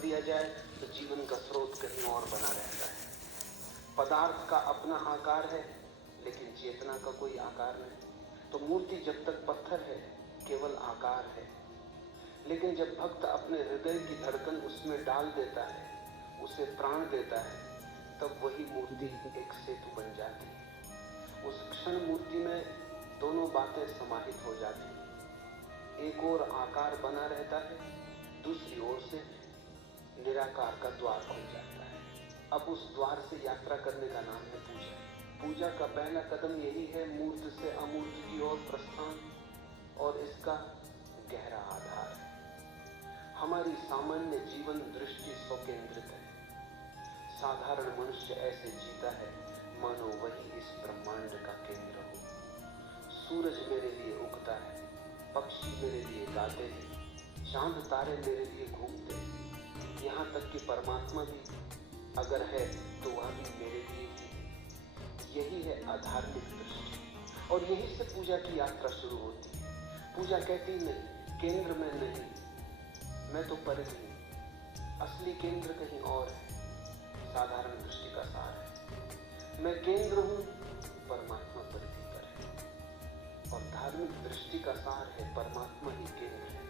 दिया जाए तो जीवन का स्रोत कहीं और बना रहता है। पदार्थ का अपना आकार है, लेकिन चेतना का कोई आकार नहीं। तो मूर्ति जब तक पत्थर है, केवल आकार है, लेकिन जब भक्त अपने हृदय की धड़कन उसमें डाल देता है, उसे प्राण देता है, तब वही मूर्ति एक सेतु बन जाती है। उस क्षण मूर्ति में दोनों बातें समाहित हो जाती हैं। एक ओर आकार बना रहता है, दूसरी ओर से निराकार का द्वार खुल जाता है। अब उस द्वार से यात्रा करने का नाम है पूजा। पूजा का पहला कदम यही है, मूर्त से अमूर्त की ओर प्रस्थान, और इसका गहरा आधार है हमारी सामान्य जीवन दृष्टि स्वकेंद्रित है। साधारण मनुष्य ऐसे जीता है मानो वही इस ब्रह्मांड का केंद्र हो। सूरज मेरे लिए उगता है, पक्षी मेरे लिए गाते हैं, चांद तारे मेरे लिए घूमते हैं, यहाँ तक कि परमात्मा भी अगर है तो वह भी मेरे लिए ही है। यही है आध्यात्मिक दृष्टि, और यही से पूजा की यात्रा शुरू होती है। पूजा कहती नहीं, केंद्र में नहीं, मैं तो परिधि हूं, असली केंद्र कहीं और है। साधारण दृष्टि का सार है, मैं केंद्र हूं, परमात्मा परिधि पर है। और धार्मिक दृष्टि का सार है, परमात्मा ही केंद्र है,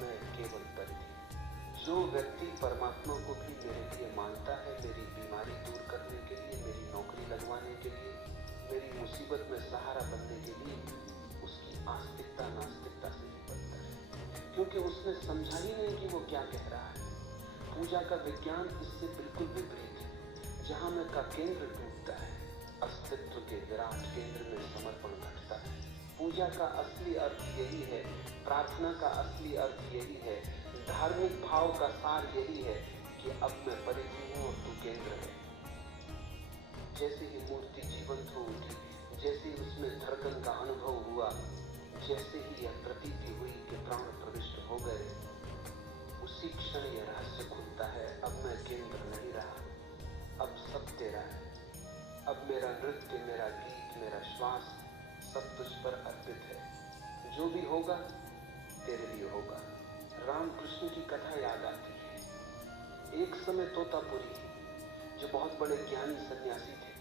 मैं केवल परिधि। जो व्यक्ति परमात्मा को भी मेरे लिए मानता है, मेरी बीमारी दूर करने के लिए, मेरी नौकरी लगवाने के लिए, मेरी मुसीबत में सहारा बनने के लिए, उसकी आस्तिकता नास्तिकता से ही बनता है, क्योंकि उसने समझा ही नहीं कि वो क्या कह रहा है। पूजा का विज्ञान इससे बिल्कुल विपरीत है। जहां मैं का केंद्र टूटता है, अस्तित्व के विराट केंद्र में समर्पण घटता है। पूजा का असली अर्थ यही है, प्रार्थना का असली अर्थ यही है, धार्मिक भाव का सार यही है कि अब मैं परिधि हूं और तू केंद्र है। जैसे ही मूर्ति जीवंत हो उठी, जैसे ही उसमें धड़कन का अनुभव हुआ, जैसे ही यह प्रतीति हुई कि प्राण प्रविष्ट हो गए, उसी क्षण यह रहस्य खुलता है, अब मैं केंद्र नहीं रहा, अब सब तेरा है। अब मेरा नृत्य, मेरा गीत, मेरा श्वास सब तुझ पर अर्पित है। जो भी होगा तेरे लिए होगा। रामकृष्ण की कथा याद आती है। एक समय तोतापुरी, जो बहुत बड़े ज्ञानी सन्यासी थे,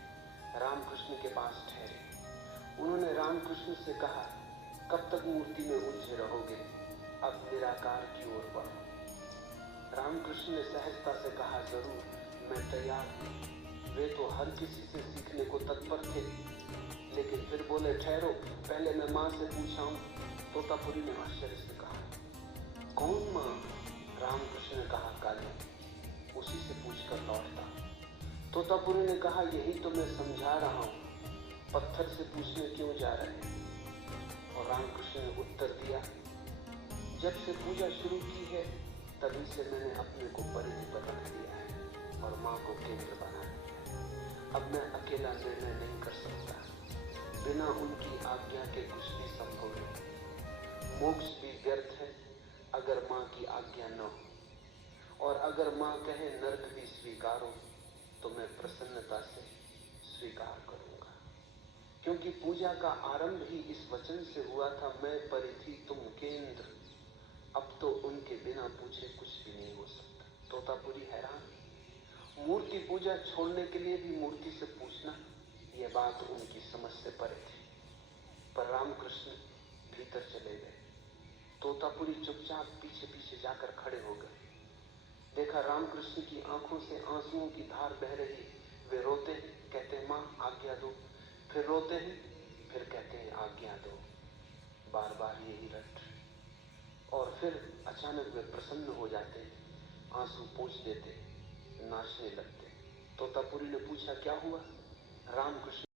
रामकृष्ण के पास ठहरे। उन्होंने रामकृष्ण से कहा, कब तक मूर्ति में उलझे रहोगे, अब निराकार की ओर बढ़ो। रामकृष्ण ने सहजता से कहा, जरूर, मैं तैयार हूं। वे तो हर किसी से सीखने को तत्पर थे, लेकिन फिर बोले, ठहरो, पहले मैं मां से पूछाऊं। तोतापुरी ने आश्चर्य से कहा, कौन मां? रामकृष्ण ने कहा, काली, उसी से पूछकर लौटता। तोतापुरी ने कहा, यही तो मैं समझा रहा हूं, पत्थर से पूछने क्यों जा रहे हैं? और रामकृष्ण ने उत्तर दिया, जब से पूजा शुरू की है, तभी से मैंने अपने को परिधि पर रख दिया है और मां को केंद्र बना दिया। अब मैं अकेला निर्णय नहीं कर सकता, बिना उनकी आज्ञा के कुछ भी संभव नहीं। मोक्ष भी व्यर्थ है अगर मां की आज्ञा न हो, और अगर मां कहे नरक भी स्वीकारो, तो मैं प्रसन्नता से स्वीकार करूंगा, क्योंकि पूजा का आरंभ ही इस वचन से हुआ था, मैं परिधि तुम केंद्र। अब तो उनके बिना पूछे कुछ भी नहीं हो सकता। तोतापुरी हैरान। मूर्ति पूजा छोड़ने के लिए भी मूर्ति से पूछना, यह बात उनकी समझ से परे थी। पर रामकृष्ण भीतर चले गए। तोतापुरी चुपचाप पीछे पीछे जाकर खड़े हो गए। देखा रामकृष्ण की आंखों से आंसुओं की धार बह रही। वे रोते हैं, कहते हैं, मां आज्ञा दो, फिर रोते हैं, फिर कहते हैं आज्ञा दो, बार बार यही रट। और फिर अचानक वे प्रसन्न हो जाते, आंसू पोंछ देते, नाचने लगते। तोतापुरी ने पूछा, क्या हुआ? रामकृष्ण